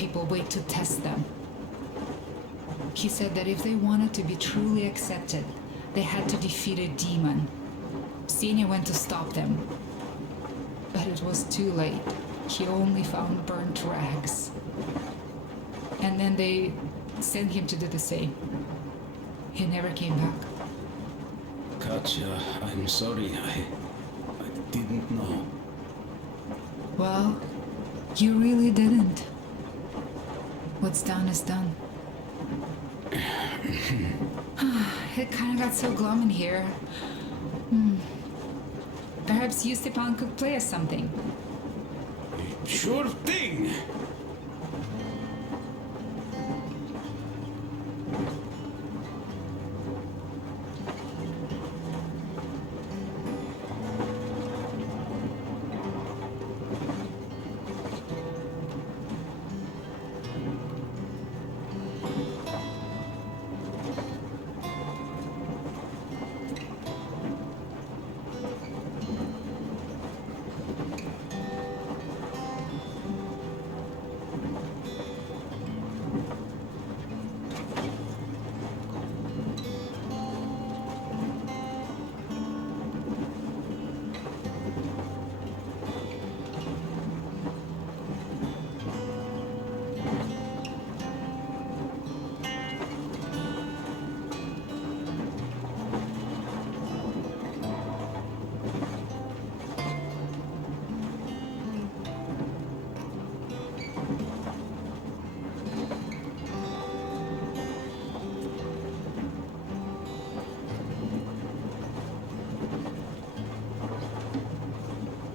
people wait to test them. He said that if they wanted to be truly accepted, they had to defeat a demon. Senior went to stop them, but it was too late. He only found burnt rags. And then they sent him to do the same. He never came back. Katja, I'm sorry. I didn't know. Well, you really didn't. What's done is done. It kind of got so glum in here. Perhaps you, Stepan, could play us something. Sure thing.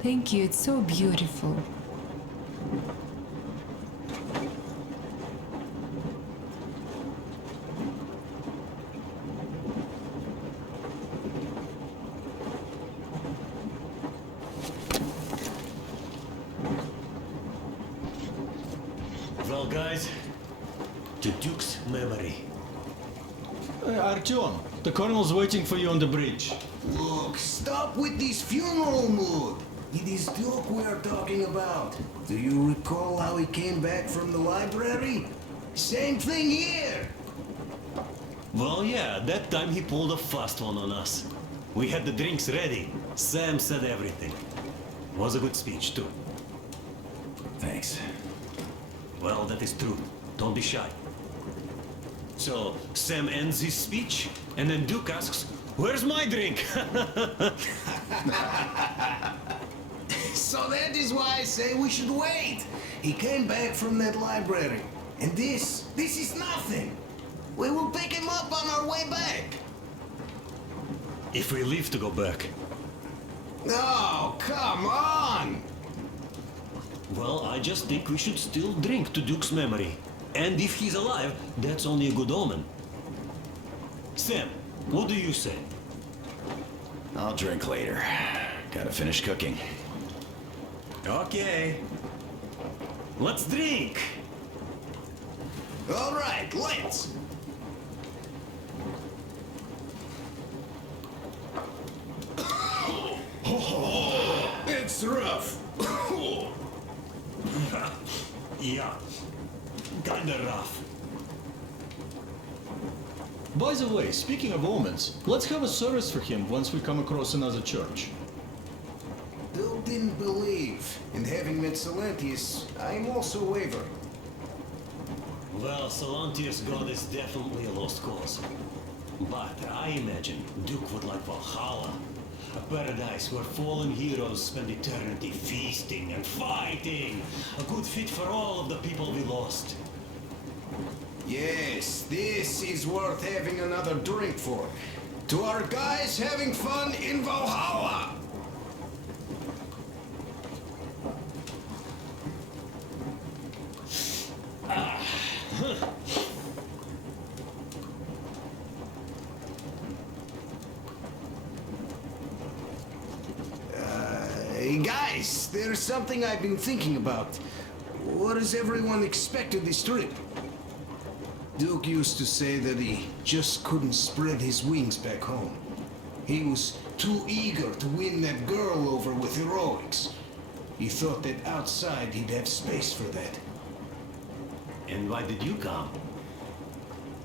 Thank you, it's so beautiful. Well, guys, to Duke's memory. Artyom, the colonel's waiting for you on the bridge. Look, stop with this funeral mood. It is Duke we are talking about. Do you recall how he came back from the library? Same thing here. Well, yeah, that time he pulled a fast one on us. We had the drinks ready. Sam said everything. Was a good speech, too. Thanks. Well, that is true. Don't be shy. So, Sam ends his speech, and then Duke asks, "Where's my drink?" So that is why I say we should wait. He came back from that library. And this is nothing. We will pick him up on our way back. If we leave to go back. Oh, come on! Well, I just think we should still drink to Duke's memory. And if he's alive, that's only a good omen. Sam, what do you say? I'll drink later. Gotta finish cooking. Okay. Let's drink! All right, let's. It's rough. Yeah, kinda rough. By the way, speaking of omens, let's have a service for him once we come across another church. Bill didn't believe, and having met Salantius, I'm also wavering. Well, Salantius' god is definitely a lost cause. But I imagine Duke would like Valhalla. A paradise where fallen heroes spend eternity feasting and fighting. A good fit for all of the people we lost. Yes, this is worth having another drink for. To our guys having fun in Valhalla! Hey guys, there's something I've been thinking about. What does everyone expect of this trip? Duke used to say that he just couldn't spread his wings back home. He was too eager to win that girl over with heroics. He thought that outside he'd have space for that. And why did you come?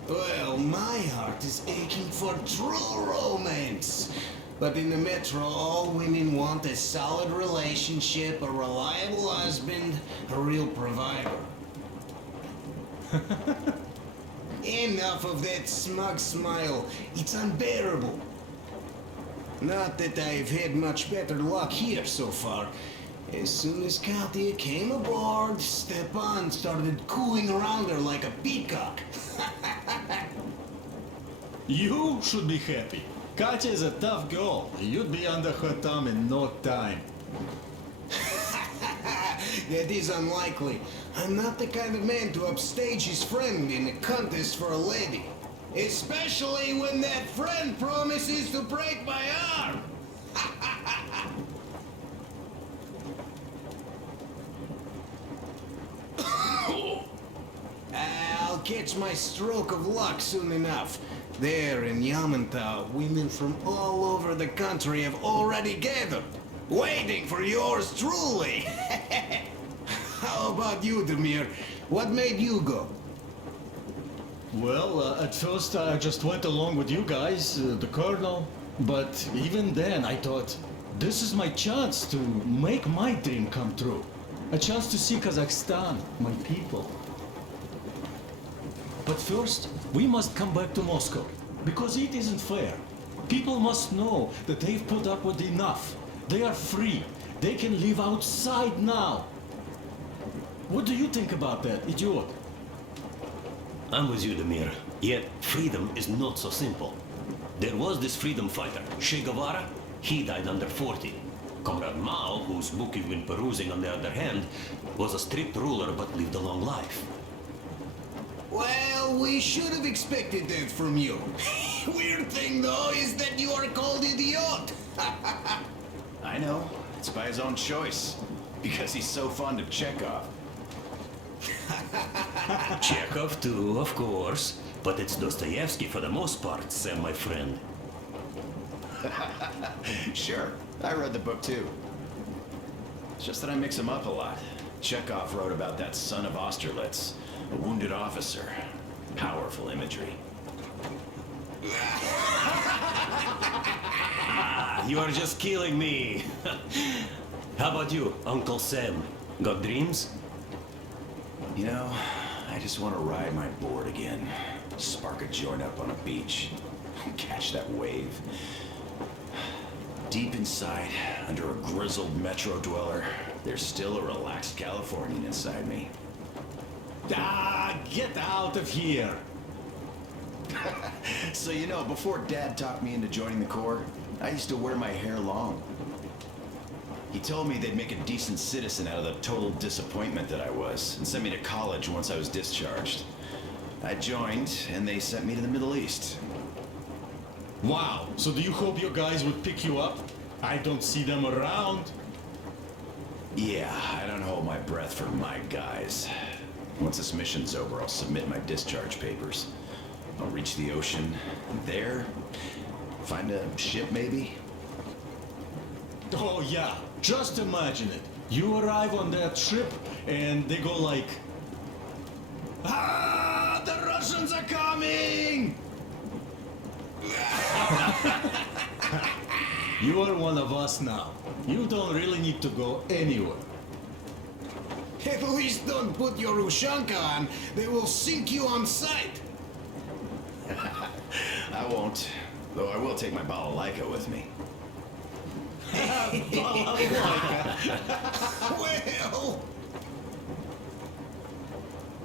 Well, my heart is aching for true romance. But in the Metro, all women want a solid relationship, a reliable husband, a real provider. Enough of that smug smile. It's unbearable. Not that I've had much better luck here so far. As soon as Katya came aboard, Stepan started cooing around her like a peacock. You should be happy. Katya is a tough girl. You'd be under her thumb in no time. That is unlikely. I'm not the kind of man to upstage his friend in a contest for a lady. Especially when that friend promises to break my arm. I'll catch my stroke of luck soon enough. There in Yamantau, women from all over the country have already gathered, waiting for yours truly. How about you, Demir? What made you go? Well, at first I just went along with you guys, the colonel. But even then I thought, this is my chance to make my dream come true. A chance to see Kazakhstan, my people. But first, we must come back to Moscow, because it isn't fair. People must know that they've put up with enough. They are free. They can live outside now. What do you think about that, idiot? I'm with you, Demir. Yet, freedom is not so simple. There was this freedom fighter, Che Guevara. He died under 40. Comrade Mao, whose book you've been perusing on the other hand, was a strict ruler but lived a long life. Well, we should have expected that from you. Weird thing, though, is that you are called idiot. I know. It's by his own choice. Because he's so fond of Chekhov. Chekhov too, of course. But it's Dostoevsky for the most part, Sam, my friend. Sure, I read the book too. It's just that I mix them up a lot. Chekhov wrote about that son of Austerlitz, a wounded officer. Powerful imagery. You are just killing me. How about you, Uncle Sam? Got dreams? You know, I just want to ride my board again. Spark a joint up on a beach. Catch that wave. Deep inside, under a grizzled metro dweller, there's still a relaxed Californian inside me. Ah, get out of here! So you know, before Dad talked me into joining the Corps, I used to wear my hair long. He told me they'd make a decent citizen out of the total disappointment that I was, and sent me to college once I was discharged. I joined, and they sent me to the Middle East. Wow, so do you hope your guys would pick you up? I don't see them around. Yeah, I don't hold my breath for my guys. Once this mission's over, I'll submit my discharge papers. I'll reach the ocean, and there, find a ship maybe? Oh yeah, just imagine it. You arrive on that ship and they go like, "Ah, the Russians are coming!" You are one of us now. You don't really need to go anywhere. At least don't put your Ushanka on. They will sink you on sight. I won't, though I will take my balalaika with me. Well,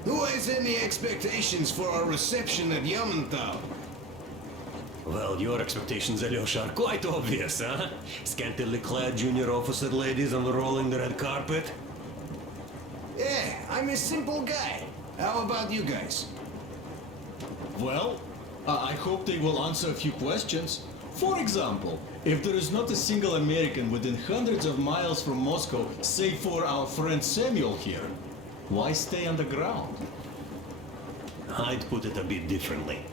who has any expectations for our reception at Yamantau? Well, your expectations, Alyosha, are quite obvious, huh? Scantily clad junior officer ladies unrolling the red carpet. Yeah, I'm a simple guy. How about you guys? Well, I hope they will answer a few questions. For example, if there is not a single American within hundreds of miles from Moscow, save for our friend Samuel here, why stay underground? I'd put it a bit differently.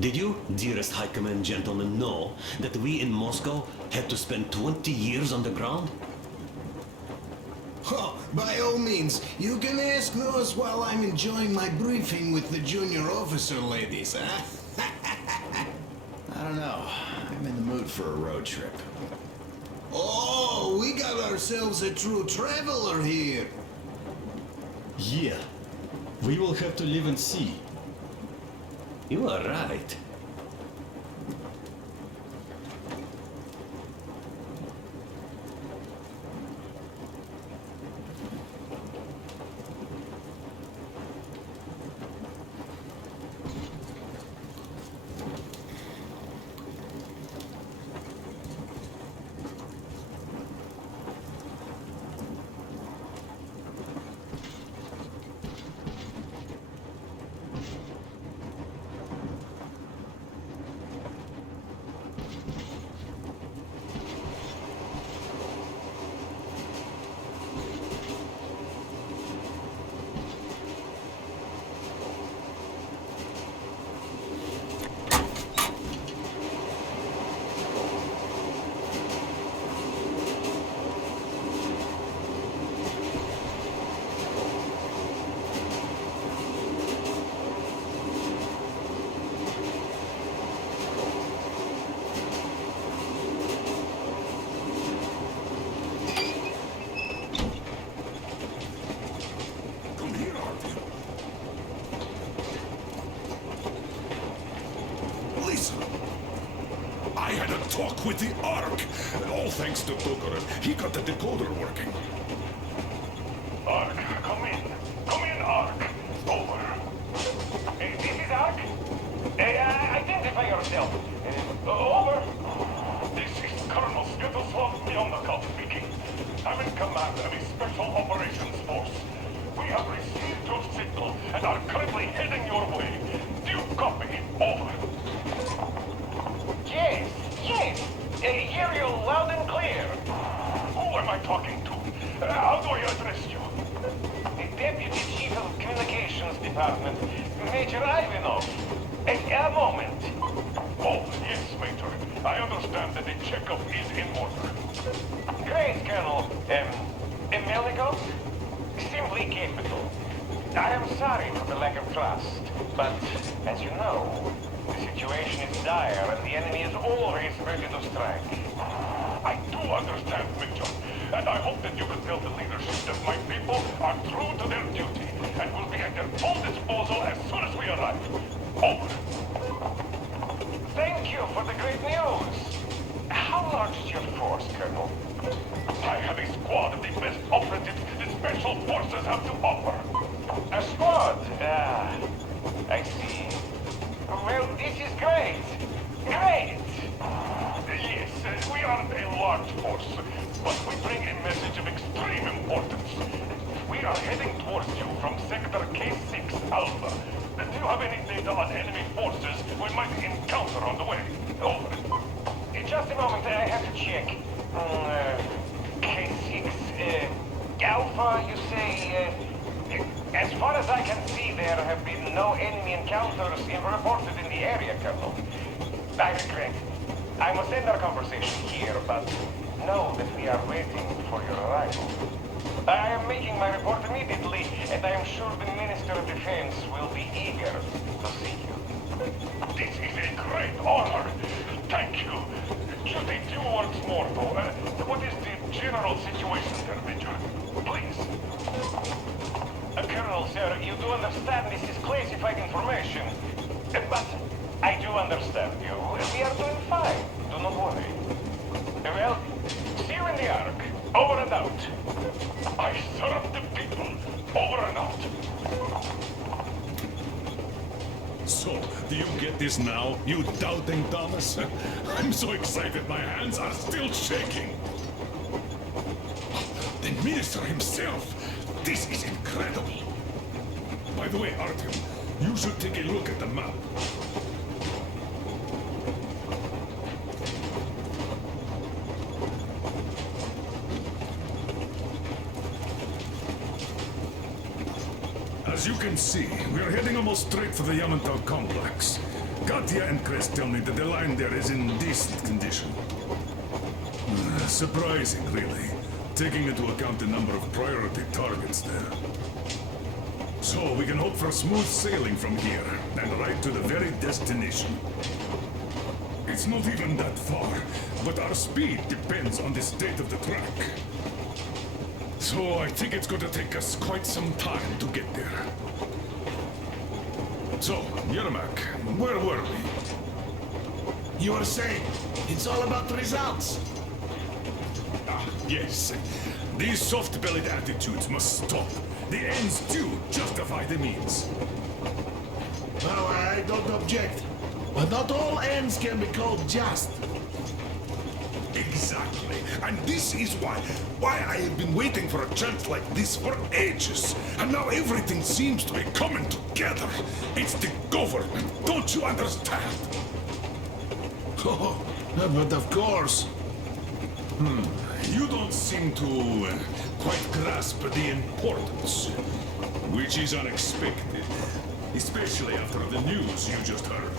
Did you, dearest High Command gentlemen, know that we in Moscow had to spend 20 years underground? Oh, By all means, you can ask those while I'm enjoying my briefing with the junior officer ladies, huh? I don't know. I'm in the mood for a road trip. Oh, we got ourselves a true traveler here. Yeah. We will have to live and see. You are right. Come here, Artyom. Listen. I had a talk with the Ark. All thanks to Tokarev. He got the decoder working. Ark, come in. Come in, Ark. Over. This is Ark. Identify yourself. Over. This is Colonel Svetoslav Melnikov speaking. I'm in command of a special operations force. We have received your signal and are currently heading your way. Do you copy? Over. Yes, yes. Hear you loud and clear. Who am I talking to? How do I address you? The Deputy Chief of Communications Department, Major Ivanov. A moment. Oh, yes, Major. I understand that the checkup is in order. Great, Colonel. Melnikov? Simply capital. I am sorry for the lack of trust, but as you know, the situation is dire and the enemy is always ready to strike. I do understand, Major. And I hope that you can tell the leadership that my people are true to their duty and will be at their full disposal as soon as we arrive. Over. Thank you for the great news. How large is your force, Colonel? I have a squad of the best operatives the Special Forces have to offer. A squad? I see. Well, this is great. Great! Yes, we aren't a large force, but we bring a message of extreme importance. We are heading towards you from Sector K6 Alpha. Do you have any data on enemy forces we might encounter on the way? Over. Just a moment, I have to check. K6, Alpha, you say, as far as I can see, there have been no enemy encounters reported in the area, Colonel. I regret. I must end our conversation here, but know that we are waiting for your arrival. I am making my report immediately, and I am sure the Minister of Defense will be eager to see you. This is a great honor. Thank you. Just a few words more, though. What is the general situation there, Major? Please. Colonel, sir, you do understand this is classified information. But I do understand you. We are doing fine. Do not worry. Well, see you in the Ark. Over and out. I serve the people. Over and out. So, do you get this now, you doubting Thomas? I'm so excited my hands are still shaking. The minister himself! This is incredible! By the way, Artyom, you should take a look at the map. As you can see, we are heading almost straight for the Yamantau complex. Katya and Chris tell me that the line there is in decent condition. Surprising, really. taking into account the number of priority targets there. So we can hope for smooth sailing from here, and right to the very destination. It's not even that far, but our speed depends on the state of the track. So I think it's going to take us quite some time to get there. So, Yermak, where were we? You were saying, it's all about the results. Ah, yes. These soft-bellied attitudes must stop. The ends do justify the means. No, I don't object. But not all ends can be called just. Exactly. And this is why I have been waiting for a chance like this for ages. And now everything seems to be coming together. It's the government. Don't you understand? Oh, but of course. You don't seem to quite grasp the importance, which is unexpected, especially after the news you just heard.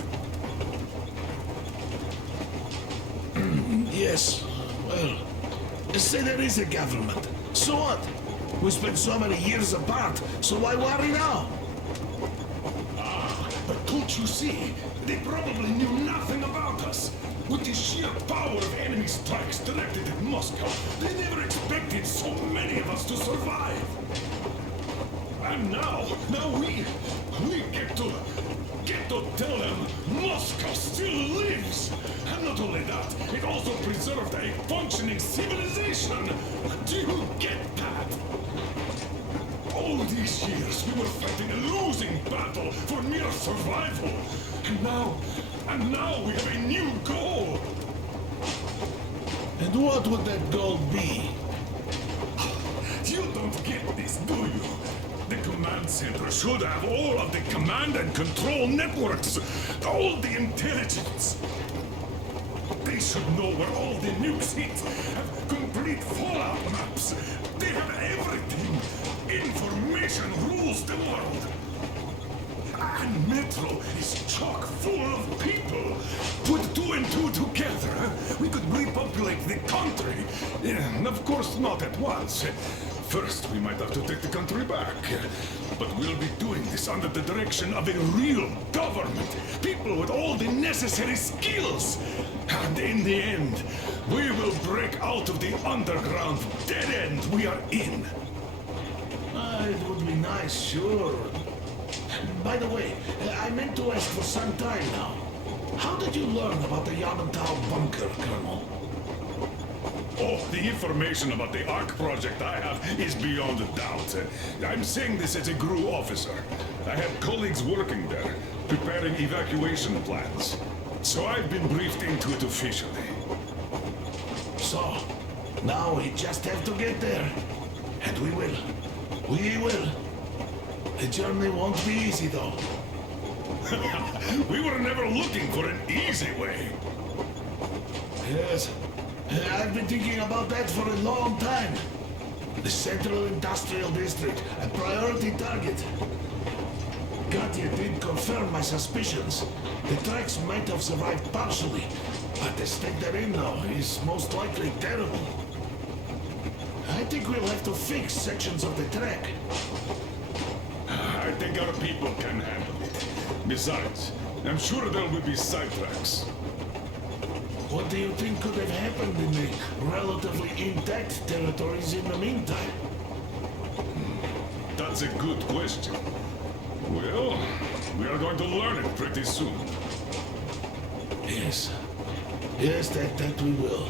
Yes. Well, say there is a government. So what? We spent so many years apart, so why worry now? But don't you see? They probably knew nothing about us. With the sheer power of enemy strikes directed at Moscow, they never expected so many of us to survive. And now we get to tell them Moscow still lives. And not only that, it also preserved a functioning civilization. Do you get that? All these years we were fighting a losing battle for mere survival. And now we have a new goal. And what would that goal be? You don't get this, do you? The command center should have all of the command and control networks, all the intelligence. They should know where all the nukes hit, have complete fallout maps. They have everything. Information rules the world. And Metro is chock full of people. Put 2 and 2 together, we could repopulate the country. Of course, not at once. First, we might have to take the country back. But we'll be doing this under the direction of a real government. People with all the necessary skills. And in the end, we will break out of the underground dead end we are in. It would be nice, sure. By the way, I meant to ask for some time now. How did you learn about the Yamantau bunker, Colonel? Oh, the information about the ARC project I have is beyond a doubt. I'm saying this as a GRU officer. I have colleagues working there, preparing evacuation plans. So I've been briefed into it officially. So, now we just have to get there. And we will. We will. The journey won't be easy, though. We were never looking for an easy way. Yes. I've been thinking about that for a long time. The Central Industrial District, a priority target. Katya did confirm my suspicions. The tracks might have survived partially, but the state they're in now is most likely terrible. I think we'll have to fix sections of the track. I think our people can handle it. Besides, I'm sure there will be sidetracks. What do you think could have happened in the relatively intact territories in the meantime? That's a good question. Well, we are going to learn it pretty soon. Yes. Yes, that we will.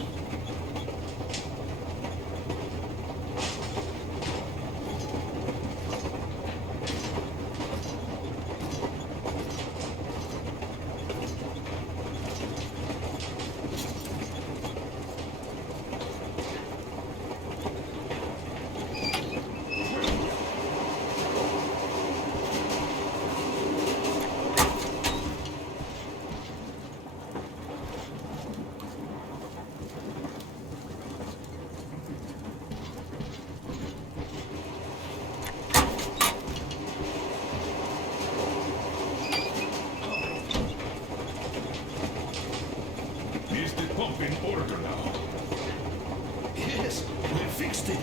Is the pump in order now? Yes, we're fixed it.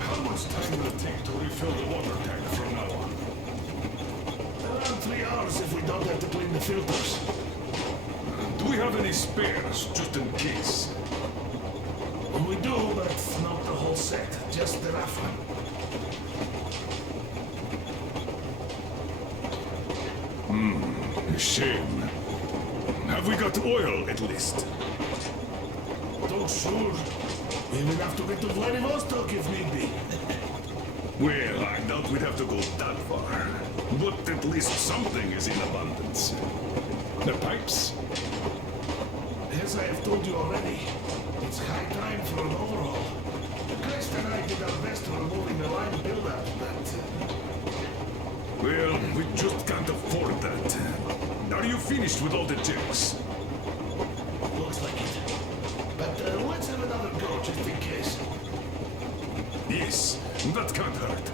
How much time will it take to refill the water tank from now on? Around 3 hours if we don't have to clean the filters. Do we have any spares, just in case? We do, but not the whole set, just the rough one. A shame. Have we got oil, at least? Don't sure. Even have to get to Vladivostok if need be. Well, I doubt we'd have to go that far. But at least something is in abundance. The pipes? As I have told you already, it's high time for an overhaul. Crest and I did our best removing the line buildup, but... Well, we just can't afford that. Are you finished with all the checks? Looks like it. But let's have another go just in case. Yes, that can't hurt.